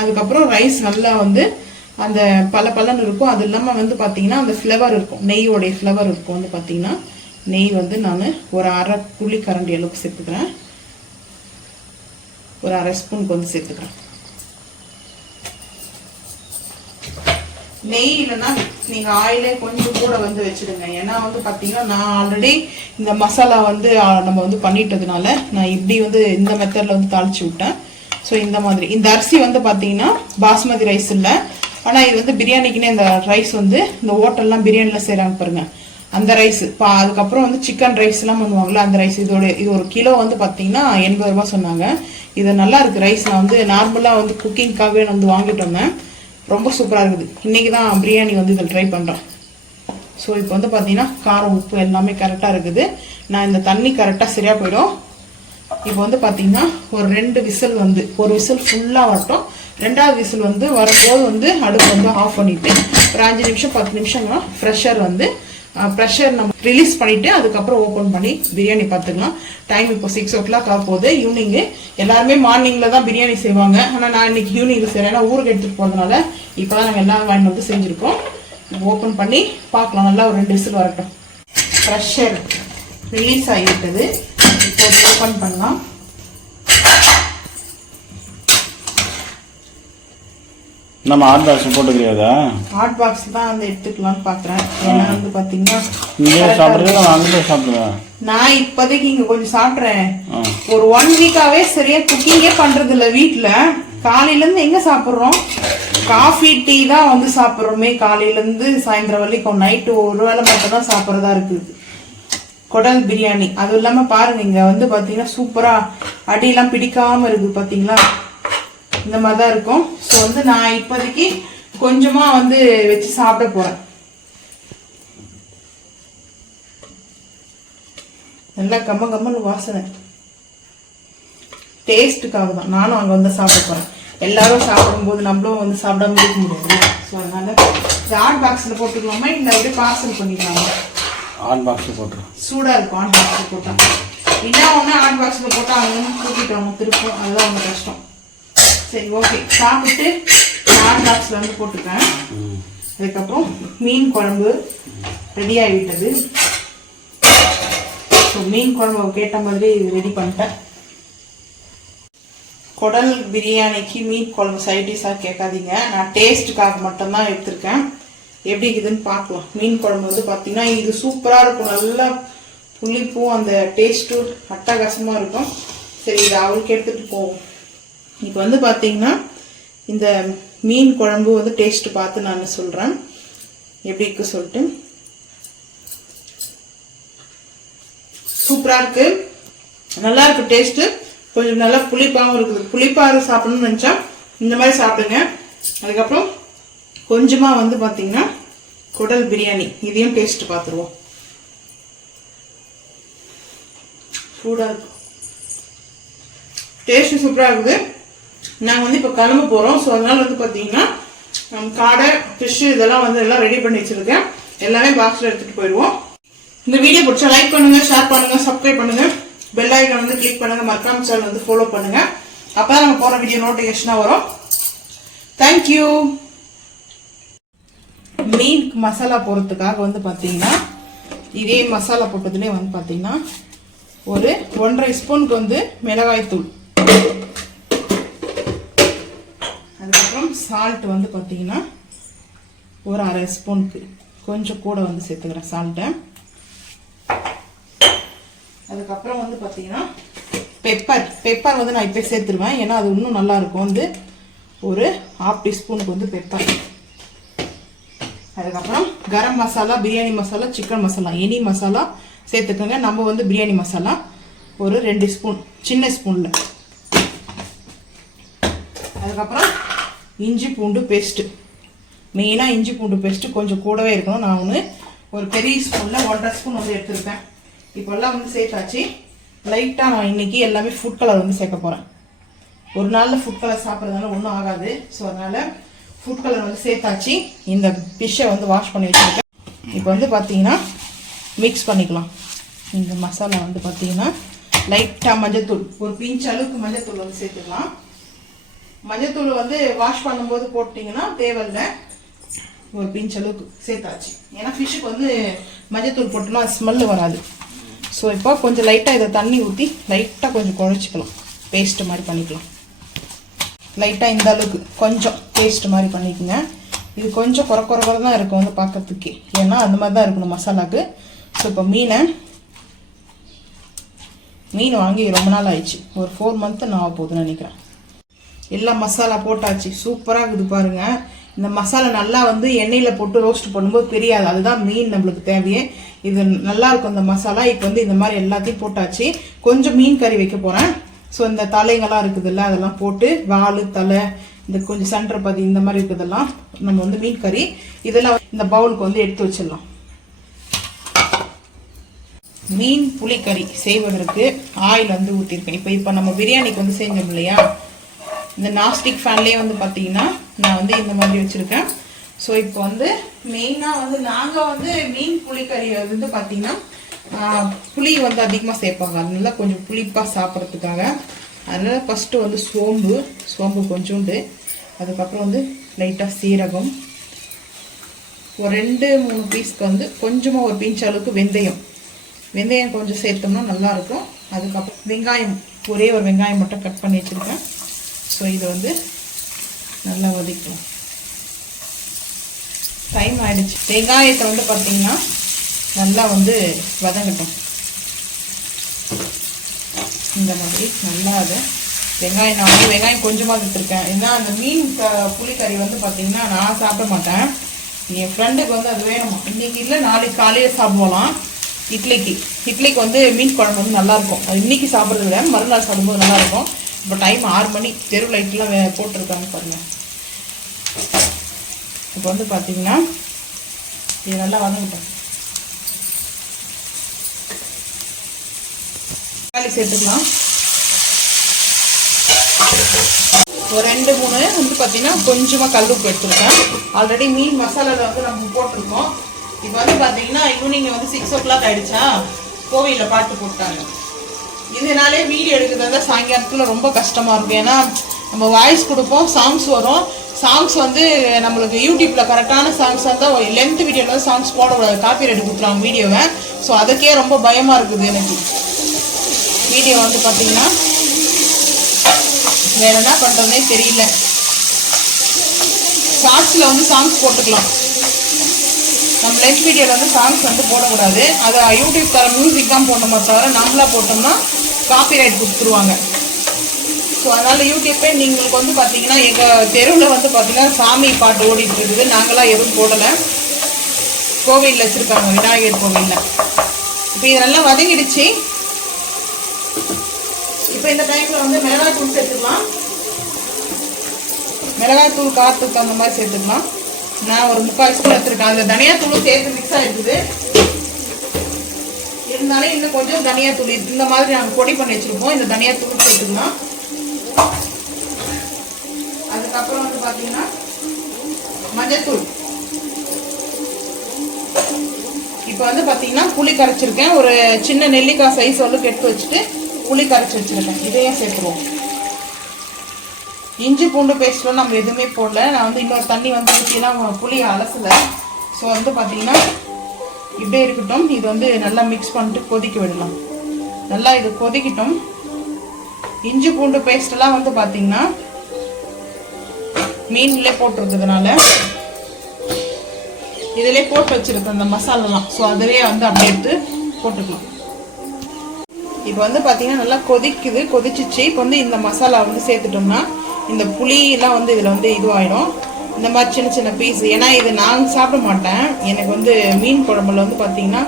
அதுக்கப்புறம் ரைஸ் நல்லா வந்து அந்த பலன்னு இருக்கும். அது இல்லாமல் வந்து பார்த்தீங்கன்னா அந்த ஃப்ளவர் இருக்கும், நெய்யோடைய ஃப்ளவர் இருக்கும். வந்து பார்த்தீங்கன்னா நெய் வந்து நான் ஒரு 1/2 புளி கரண்டி அளவுக்கு சேர்த்துக்கிறேன். ஒரு 1/2 ஸ்பூனுக்கு வந்து சேர்த்துக்கிறேன். நெய் இல்லைன்னா நீங்கள் ஆயிலே கொஞ்சம் கூட வந்து வச்சுடுங்க. ஏன்னா வந்து பார்த்தீங்கன்னா நான் ஆல்ரெடி இந்த மசாலா வந்து நம்ம வந்து பண்ணிட்டதுனால நான் இப்படி வந்து இந்த மெத்தடில் வந்து தாளிச்சு விட்டேன். ஸோ இந்த மாதிரி இந்த அரிசி வந்து பார்த்தீங்கன்னா பாஸ்மதி ரைஸ் இல்லை, ஆனால் இது வந்து பிரியாணிக்குன்னே இந்த ரைஸ் வந்து இந்த ஹோட்டல்லாம் பிரியாணியில் செய்கிறாங்க பாருங்க, அந்த ரைஸ். அதுக்கப்புறம் வந்து சிக்கன் ரைஸ்லாம் பண்ணுவாங்கள்ல, அந்த ரைஸ். இது ஒரு கிலோ வந்து பார்த்தீங்கன்னா 80 ரூபா சொன்னாங்க. இது நல்லா இருக்குது ரைஸ். நான் வந்து நார்மலாக வந்து குக்கிங்காகவே வந்து வாங்கிட்டு வந்தேன். ரொம்ப சூப்பராக இருக்குது. இன்றைக்கி தான் பிரியாணி வந்து இதில் ட்ரை பண்ணுறேன். ஸோ இப்போ வந்து பார்த்தீங்கன்னா காரம் உப்பு எல்லாமே கரெக்டாக இருக்குது. நான் இந்த தண்ணி கரெக்டாக சரியாக போயிடும். இப்போ வந்து பார்த்தீங்கன்னா ஒரு 2 விசில் வந்து ஒரு விசில் ஃபுல்லாக வரட்டும். 2வது விசில் வந்து வரும்போது வந்து அடுப்பு வந்து ஆஃப் பண்ணிவிட்டு ஒரு 5 நிமிஷம் 10 நிமிஷம்னா ஃப்ரெஷர் வந்து ப்ரெஷர் நம்ம ரிலீஸ் பண்ணிட்டு அதுக்கப்புறம் ஓப்பன் பண்ணி பிரியாணி பார்த்துக்கலாம். டைம் இப்போ 6 o'clock ஆக போகுது. ஈவினிங்கு எல்லாருமே மார்னிங்ல தான் பிரியாணி செய்வாங்க. ஆனால் நான் இன்னைக்கு ஈவினிங்ல செய்கிறேன். ஏன்னா ஊருக்கு எடுத்துகிட்டு போகிறதுனால இப்போ தான் நாங்கள் எல்லாம் வாங்கி வந்து செஞ்சுருக்கோம். ஓப்பன் பண்ணி பார்க்கலாம். நல்லா ஒரு 2 விசில் வரட்டும். ப்ரெஷர் ரிலீஸ் ஆகிவிட்டது. இப்போ ஓப்பன் பண்ணலாம். நம்ம ஹாட் பாக்ஸ் போட்டுக்கிறியாதா? ஹாட் பாக்ஸ் தான் வந்து எடுத்துக்கலாம்னு பார்க்குறேன். ஏன்னா வந்து பார்த்தீங்கன்னா இங்கே சாப்பிட்றது அங்கே சாப்பிடுவேன். நான் இப்போதைக்கு இங்கே கொஞ்சம் சாப்பிட்றேன். ஒரு 1 வீக்காவே சரியா குக்கிங்கே பண்றது இல்லை வீட்டில். காலையிலேருந்து எங்கே சாப்பிட்றோம்? காஃபி டீ தான் வந்து சாப்பிட்றோமே காலையிலேருந்து சாயந்தரம் வரைக்கும். நைட்டு ஒரு வேளை மட்டும் தான் சாப்பிட்றதா இருக்குது. குடல் பிரியாணி அதுவும் இல்லாமல் பாருங்க, இங்கே வந்து பார்த்தீங்கன்னா சூப்பராக அடியெல்லாம் பிடிக்காம இருக்குது பார்த்தீங்களா? இந்த மாதிரி தான் இருக்கும். ஸோ வந்து நான் இப்போதைக்கு கொஞ்சமாக வந்து வச்சு சாப்பிட போகிறேன். நல்லா கம்மன்னு வாசனை. டேஸ்ட்டுக்காக தான் நானும் அங்கே வந்து சாப்பிட போகிறேன். எல்லாரும் சாப்பிடும்போது நம்மளும் வந்து சாப்பிடாம இருக்க முடியாது. ஸோ அதனால ஹாட் பாக்ஸில் போட்டுக்கலாமா இல்லை அப்படியே பார்சல் பண்ணிக்கலாமா? ஹாட் பாக்ஸில் போட்டுருவோம். சூடாக இருக்கும் ஹாட் பாக்ஸில் போட்டால். என்ன ஒன்று ஹாட் பாக்ஸில் போட்டால் அங்கே தூக்கிட்டோம் திருப்போம். அதுதான் ஒன்று கஷ்டம். சரி, ஓகே. சாப்பிட்டு ஹாட் பாக்ஸில் வந்து போட்டுக்கிறேன். அதுக்கப்புறம் மீன் குழம்பு ரெடி ஆகிவிட்டது. ஸோ மீன் குழம்பு கேட்ட மாதிரி ரெடி பண்ணிட்டேன். குடல் பிரியாணிக்கு மீன் குழம்பு சைடிஷாக கேட்காதீங்க. நான் டேஸ்ட்டுக்காக மட்டும்தான் எடுத்திருக்கேன். எப்படி இருக்குதுன்னு பார்க்கலாம். மீன் குழம்பு வந்து பார்த்தீங்கன்னா இது சூப்பராக இருக்கும். நல்லா புளிப்பும் அந்த டேஸ்ட்டும் அட்டகாசமாக இருக்கும். சரி, இது அவளுக்கு எடுத்துகிட்டு போவோம். இப்போ வந்து பார்த்தீங்கன்னா இந்த மீன் குழம்பு வந்து டேஸ்ட் பார்த்து நான் சொல்கிறேன் எப்படி இருக்கு சொல்லிட்டு. சூப்பராக இருக்கு, நல்லா இருக்கு டேஸ்ட்டு. கொஞ்சம் நல்லா புளிப்பாகவும் இருக்குது. புளிப்பாக சாப்பிடணும்னு நினச்சா இந்த மாதிரி சாப்பிடுங்க. அதுக்கப்புறம் கொஞ்சமாக வந்து பார்த்தீங்கன்னா குடல் பிரியாணி இதையும் டேஸ்ட் பார்த்துருவோம். சூடாக இருக்கு, டேஸ்ட் சூப்பராக இருக்குது. நாங்கள் வந்து இப்போ கிளம்ப போகிறோம். ஸோ அதனால வந்து பார்த்தீங்கன்னா காடை ஃபிஷ்ஷு இதெல்லாம் வந்து எல்லாம் ரெடி பண்ணி வச்சுருக்கேன். எல்லாமே பாக்ஸில் எடுத்துகிட்டு போயிடுவோம். இந்த வீடியோ பிடிச்சா லைக் பண்ணுங்கள், ஷேர் பண்ணுங்கள், சப்ஸ்கிரைப் பண்ணுங்கள், பெல் ஐக்கான் வந்து கிளிக் பண்ணுங்கள், மறக்காம சேனல் வந்து ஃபாலோ பண்ணுங்கள். அப்போ தான் நம்ம போகிற வீடியோ நோட்டிஃபிகேஷனாக வரும். தேங்க்யூ. மீனுக்கு மசாலா போடுறதுக்காக வந்து பார்த்தீங்கன்னா இதே மசாலா போட்டதுலேயே வந்து பார்த்தீங்கன்னா ஒரு 1.5 ஸ்பூனுக்கு வந்து மிளகாய்த்தூள், அதுக்கப்புறம் சால்ட் வந்து பார்த்தீங்கன்னா ஒரு 1/2 ஸ்பூனுக்கு கொஞ்சம் கூட வந்து சேர்த்துக்கிறேன் சால்ட்டை. அதுக்கப்புறம் வந்து பார்த்தீங்கன்னா பெப்பர் வந்து நான் இப்போ சேர்த்துருவேன். ஏன்னா அது இன்னும் நல்லா இருக்கும். வந்து ஒரு 1/2 டீஸ்பூனுக்கு வந்து பெப்பர். அதுக்கப்புறம் கரம் மசாலா, பிரியாணி மசாலா, சிக்கன் மசாலா, எனி மசாலா சேர்த்துக்கோங்க. நம்ம வந்து பிரியாணி மசாலா ஒரு 2 ஸ்பூன் சின்ன ஸ்பூனில். அதுக்கப்புறம் இஞ்சி பூண்டு பேஸ்ட்டு, மெயினாக இஞ்சி பூண்டு பேஸ்ட்டு கொஞ்சம் கூடவே இருக்கணும். நான் ஒரு பெரிய ஸ்பூனில் 1.5 ஸ்பூன் வந்து எடுத்துருக்கேன். இப்போல்லாம் வந்து சேர்த்தாச்சு. லைட்டாக நான் இன்றைக்கி எல்லாமே ஃபுட் கலர் வந்து சேர்க்க போகிறேன். ஒரு நாளில் ஃபுட் கலர் சாப்பிட்றதுனால ஒன்றும் ஆகாது. ஸோ அதனால் ஃபுட் கலர் வந்து சேர்த்தாச்சு. இந்த ஃபிஷ்ஷை வந்து வாஷ் பண்ணி வச்சுருக்கேன். இப்போ வந்து பார்த்தீங்கன்னா மிக்ஸ் பண்ணிக்கலாம். இந்த மசாலா வந்து பார்த்தீங்கன்னா லைட்டாக மஞ்சத்தூள், ஒரு பிஞ்ச் அளவுக்கு மஞ்சத்தூள் வந்து சேர்த்துக்கலாம். மஞ்சத்தூள் வந்து வாஷ் பண்ணும்போது போட்டிங்கன்னா தேவையில்லை, ஒரு பிஞ்ச் அளவுக்கு சேர்த்தாச்சு. ஏன்னா ஃபிஷ்ஷுக்கு வந்து மஞ்சத்தூள் போட்டோம்னா ஸ்மெல்லு வராது. ஸோ இப்போ கொஞ்சம் லைட்டாக இதை தண்ணி ஊற்றி லைட்டாக கொஞ்சம் குழச்சிக்கலாம், பேஸ்ட்டு மாதிரி பண்ணிக்கலாம். லைட்டாக இந்த அளவுக்கு கொஞ்சம் பேஸ்ட் மாதிரி பண்ணிக்கோங்க. இது கொஞ்சம் குறை தான் இருக்கும் வந்து பார்க்கறதுக்கு, ஏன்னா அந்த மாதிரி தான் இருக்கணும் மசாலாவுக்கு. ஸோ இப்போ மீன் வாங்கி ரொம்ப நாள் ஆயிடுச்சு, ஒரு 4 மந்த்து நான் ஆக போகுதுன்னு நினைக்கிறேன். எல்லாம் மசாலா போட்டாச்சு, சூப்பராக இருக்குது பாருங்கள். இந்த மசாலா நல்லா வந்து எண்ணெயில் போட்டு ரோஸ்ட் பண்ணும்போது தெரியாது, அதுதான் மீன் நம்மளுக்கு தேவையே. இது நல்லா இருக்கும் இந்த மசாலா. இப்போ வந்து இந்த மாதிரி எல்லாத்தையும் போட்டாச்சு. கொஞ்சம் மீன் கறி வைக்க போகிறேன். ஸோ இந்த தலைங்கள்லாம் இருக்குதுல்ல அதெல்லாம் போட்டு, வால் தலை இந்த கொஞ்சம் சென்டர் பாதி இந்த மாதிரி இருக்குதெல்லாம் நம்ம வந்து மீன் கறி இதெல்லாம் இந்த பவுலுக்கு வந்து எடுத்து வச்சிடலாம். மீன் புளிக்கறி செய்வதற்கு ஆயில் வந்து ஊற்றிருக்கேன். இப்போ நம்ம பிரியாணிக்கு வந்து செஞ்சோம் இல்லையா, இந்த நாஸ்டிக் ஃபேன்லேயே வந்து பார்த்தீங்கன்னா நான் வந்து இந்த மாதிரி வச்சுருக்கேன். ஸோ இப்போ வந்து மெயினாக வந்து நாங்கள் வந்து மீன் புளிக்கறி வந்து பார்த்தீங்கன்னா புளி வந்து அதிகமாக சேர்ப்பாங்க, அதனால கொஞ்சம் புளிப்பாக சாப்பிட்றதுக்காக. அதனால் ஃபஸ்ட்டு வந்து சோம்பு கொஞ்சோண்டு, அதுக்கப்புறம் வந்து லைட்டாக சீரகம், ஒரு 2-3 பீஸ்க்கு வந்து கொஞ்சமாக ஒரு பிஞ்ச் அளவுக்கு வெந்தயம் கொஞ்சம் சேர்த்தோம்னா நல்லாயிருக்கும். அதுக்கப்புறம் வெங்காயம், ஒரே ஒரு வெங்காயம் மட்டும் கட் பண்ணி வச்சுருக்கேன். ஸோ இதை வந்து நல்லா வதக்கலாம். டைம் ஆகிடுச்சு. வெங்காயத்தை வந்து பார்த்திங்கன்னா நல்லா வந்து வதங்கட்டும். இந்த மாதிரி நல்லா அதை வெங்காயம், நான் வந்து வெங்காயம் கொஞ்சமாக எடுத்துருக்கேன். ஏன்னா அந்த மீன் புளிக்கறி வந்து பார்த்திங்கன்னா நான் சாப்பிட மாட்டேன், என் ஃப்ரெண்டுக்கு வந்து அது வேணுமா. இன்றைக்கி இல்லை நாளைக்கு காலையில் சாப்பிடலாம். இட்லிக்கு வந்து மீன் குழம்பு வந்து நல்லாயிருக்கும். அது இன்றைக்கி சாப்பிட்றத விட மறுநாள் சாப்பிடும்போது நல்லாயிருக்கும். இப்போ டைம் 6 மணி, தெரு லைட்லாம் போட்டிருக்காங்க பாருங்கள். இப்போ வந்து பார்த்தீங்கன்னா இது நல்லா வதங்கட்டும். தக்காளி சேர்த்துக்கலாம். ஒரு 2-3 வந்து பார்த்தீங்கன்னா கொஞ்சமாக கல்லுப்பு எடுத்துருக்கேன். ஆல்ரெடி மீன் மசாலாவில் வந்து நம்ம போட்டிருக்கோம். இப்போ வந்து பார்த்தீங்கன்னா ஈவினிங் வந்து 6 o'clock ஆகிடுச்சா, கோவிலில் பாட்டு போட்டாங்க. இதனாலே வீடியோ எடுக்கிறது தான் சாயங்காலத்தில் ரொம்ப கஷ்டமாக இருக்கும். ஏன்னா நம்ம வாய்ஸ் கொடுப்போம், சாங்ஸ் வரும். சாங்ஸ் வந்து நம்மளுக்கு யூடியூப்பில் கரெக்டான சாங்ஸ் வந்தால் லென்த் வீடியோவில் வந்து சாங்ஸ் போடக்கூடாது, காப்பிரைட் கொடுத்துருவாங்க வீடியோவை. ஸோ அதுக்கே ரொம்ப பயமாக இருக்குது எனக்கு. வீடியோ வந்து பார்த்தீங்கன்னா வேறு என்ன பண்ணுறதுனே தெரியல. ஷார்ட்ஸில் வந்து சாங்ஸ் போட்டுக்கலாம், நம்ம லென்த் வீடியோவில் வந்து சாங்ஸ் வந்து போடக்கூடாது. அது யூடியூப் தர மியூசிக் தான் போடணுமா தவிர நம்மளாக போட்டோம்னா காப்பிரைட் கொடுத்துருவாங்க. ஸோ அதனால் யூடியூப்பே நீங்களுக்கு வந்து பார்த்தீங்கன்னா எங்கள் தெருவில் வந்து பார்த்தீங்கன்னா சாமி பாட்டு ஓடிட்டு இருக்குது. நாங்களாம் எதுவும் போடலை, கோவிலில் வச்சுருக்காங்க, விநாயகர் கோவிலில். இப்போ இது நல்லா வதங்கிடுச்சு. இப்போ இந்த டைமில் வந்து மிளகாய் தூள் சேர்த்துக்கலாம். மிளகாய் தூள் காரத்துக்கு அந்த மாதிரி சேர்த்துக்கலாம். நான் ஒரு 3/4 ஸ்பூன் எடுத்துருக்கேன். அதில் தனியாத்தூளும் சேர்த்து மிக்ஸ் ஆகிருக்குது. இருந்தாலும் இன்னும் கொஞ்சம் தனியாத்தூள் இந்த மாதிரி நாங்கள் பொடி பண்ணி வச்சுருப்போம், இந்த தனியாத்தூள் சேர்த்துக்கலாம். அதுக்கப்புறம் வந்து பார்த்தீங்கன்னா மஞ்சத்தூள். இப்போ வந்து பார்த்தீங்கன்னா புளி கரைச்சிருக்கேன். ஒரு சின்ன நெல்லிக்காய் சைஸ் அளவுக்கு எடுத்து வச்சுட்டு புளி கரைச்சி வச்சுருக்கேன். இதையும் சேர்த்துருவோம். இஞ்சி பூண்டு பேஸ்ட்லாம் நம்ம எதுவுமே போடல. நான் வந்து இன்னொரு தண்ணி வந்து ஊற்றிலாம் புளியை அலசலை. ஸோ வந்து பார்த்தீங்கன்னா இப்படியே இருக்கட்டும். இது வந்து நல்லா மிக்ஸ் பண்ணிட்டு கொதிக்க விடலாம். நல்லா இது கொதிக்கட்டும். இஞ்சி பூண்டு பேஸ்டெல்லாம் வந்து பார்த்தீங்கன்னா மீன்லே போட்டிருக்கிறதுனால இதிலே போட்டு வச்சுருக்கேன் அந்த மசாலாலாம். ஸோ அதுவே வந்து அப்படியே எடுத்து போட்டுக்கலாம். இப்போ வந்து பார்த்தீங்கன்னா நல்லா கொதிச்சிச்சு. இப்போ வந்து இந்த மசாலா வந்து சேர்த்துட்டோம்னா இந்த புளியெல்லாம் வந்து இதில் வந்து இதுவாகிடும். இந்த மாதிரி சின்ன சின்ன பீஸ். ஏன்னா இது நான் சாப்பிட மாட்டேன், எனக்கு வந்து மீன் குழம்புல வந்து பார்த்தீங்கன்னா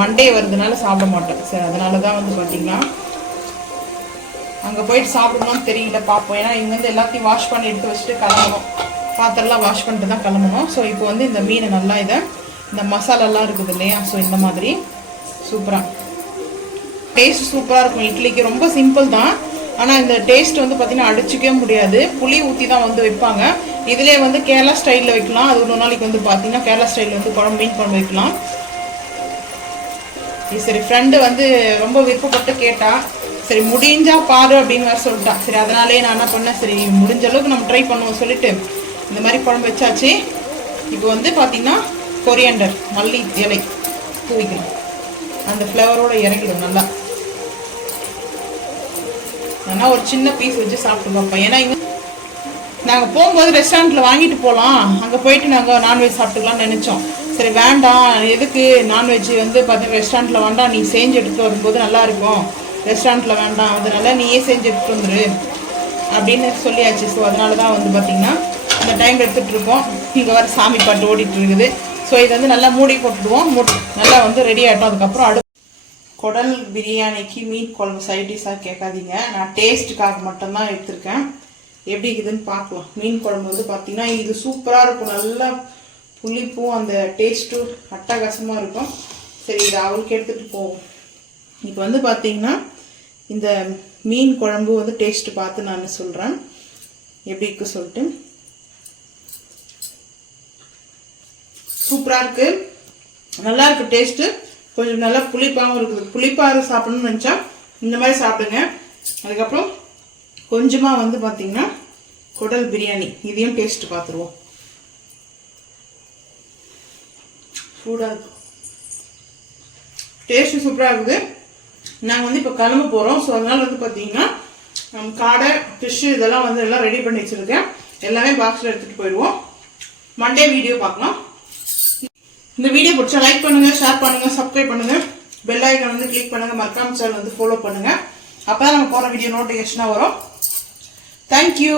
மண்டே வருதுனால சாப்பிட மாட்டேன். சரி, அதனால தான் வந்து பார்த்தீங்கன்னா அங்கே போயிட்டு சாப்பிடணும்னு தெரியல, பார்ப்போம். ஏன்னா இங்கே வந்து எல்லாத்தையும் வாஷ் பண்ணி எடுத்து வச்சுட்டு கிளம்பணும், பாத்திரம்லாம் வாஷ் பண்ணிட்டு தான் கிளம்பணும். ஸோ இப்போ வந்து இந்த மீனை நல்லா இந்த மசாலாலாம் இருக்குது இல்லையா, ஸோ இந்த மாதிரி சூப்பராக டேஸ்ட் சூப்பராக இருக்கும். இட்லிக்கு ரொம்ப சிம்பிள் தான், ஆனால் இந்த டேஸ்ட் வந்து பார்த்திங்கன்னா அடிச்சிக்கவே முடியாது. புளி ஊற்றி தான் வந்து வைப்பாங்க. இதிலே வந்து கேரளா ஸ்டைலில் வைக்கலாம். அது ஒரு நாளைக்கு வந்து பார்த்திங்கன்னா கேரளா ஸ்டைலில் வந்து மீன் குழம்பு வைக்கலாம். சரி, ஃப்ரெண்டு வந்து ரொம்ப விருப்பப்பட்டு கேட்டா, சரி முடிஞ்சா பாரு அப்படின்னு வேறு சொல்லிட்டா. சரி, அதனாலே நான் என்ன பண்ணேன், சரி முடிஞ்ச அளவுக்கு நம்ம ட்ரை பண்ணுவோம் சொல்லிட்டு இந்த மாதிரி குழம்பு வச்சாச்சு. இப்போ வந்து பார்த்திங்கன்னா கொரியாண்டர் மல்லி இலை தூவிக்கலாம். அந்த ஃப்ளவரோடு இறக்கிடும் நல்லா. ஆனால் ஒரு சின்ன பீஸ் வச்சு சாப்பிட்டு பார்ப்போம். ஏன்னா இங்கே நாங்கள் போகும்போது ரெஸ்டாரண்ட்டில் வாங்கிட்டு போகலாம், அங்கே போயிட்டு நாங்கள் நான்வெஜ் சாப்பிட்டுக்கலாம்னு நினச்சோம். சரி வேண்டாம், எதுக்கு நான்வெஜ் வந்து பார்த்தீங்கன்னா ரெஸ்டாரண்ட்டில் வேண்டாம், நீ செஞ்சு எடுத்துகிட்டு வரும்போது நல்லாயிருக்கும், ரெஸ்டாரண்ட்டில் வேண்டாம், அதனால நீயே செஞ்சு எடுத்துகிட்டு வந்துரு அப்படின்னு சொல்லியாச்சு. ஸோ அதனால தான் வந்து பார்த்திங்கன்னா இந்த டைம் எடுத்துகிட்டு இருக்கோம். இங்கே வர சாமி பாட்டு ஓடிட்டு இருக்குது. ஸோ இது வந்து நல்லா மூடி போட்டுடுவோம். நல்லா வந்து ரெடி ஆகிட்டோம். அதுக்கப்புறம் குடல் பிரியாணிக்கு மீன் குழம்பு சைட் டிஷ்ஷாக கேட்காதீங்க, நான் டேஸ்ட்டுக்காக மட்டும்தான் எடுத்திருக்கேன். எப்படி இருக்குதுன்னு பார்க்கலாம். மீன் குழம்பு வந்து பார்த்திங்கன்னா இது சூப்பராக இருக்கும், நல்லா புளிப்பும் அந்த டேஸ்ட்டும் அட்டகாசமாக இருக்கும். சரி, இதை அவளுக்கு எடுத்துகிட்டு போவோம். இப்போ வந்து பார்த்திங்கன்னா இந்த மீன் குழம்பு வந்து டேஸ்ட்டு பார்த்து நான் சொல்கிறேன் எப்படி இருக்கு சொல்லிட்டு. சூப்பராக இருக்குது, நல்லா இருக்குது டேஸ்ட்டு. கொஞ்சம் நல்லா புளிப்பாகவும் இருக்குது. புளிப்பாக சாப்பிடணும்னு நினச்சா இந்த மாதிரி சாப்பிடுங்க. அதுக்கப்புறம் கொஞ்சமாக வந்து பார்த்தீங்கன்னா குடல் பிரியாணி, இதையும் டேஸ்ட் பார்த்துருவோம். சூடாக இருக்கு, டேஸ்ட்டு சூப்பராக இருக்குது. நாங்கள் வந்து இப்போ கிளம்ப போகிறோம். ஸோ அதனால் வந்து பார்த்தீங்கன்னா காடை ஃபிஷ்ஷு இதெல்லாம் வந்து எல்லாம் ரெடி பண்ணி வச்சுருக்கேன். எல்லாமே பாக்ஸில் எடுத்துகிட்டு போயிடுவோம். மண்டே வீடியோ பார்க்கலாம். இந்த வீடியோ பிடிச்சா லைக் பண்ணுங்கள், ஷேர் பண்ணுங்கள், சப்ஸ்கிரைப் பண்ணுங்கள், பெல் ஐக்கான் வந்து கிளிக் பண்ணுங்கள், மறக்காம சேனல் வந்து ஃபாலோ பண்ணுங்கள். அப்போ தான் நம்ம போகிற வீடியோ நோட்டிஃபிகேஷனாக வரும். தேங்க்யூ.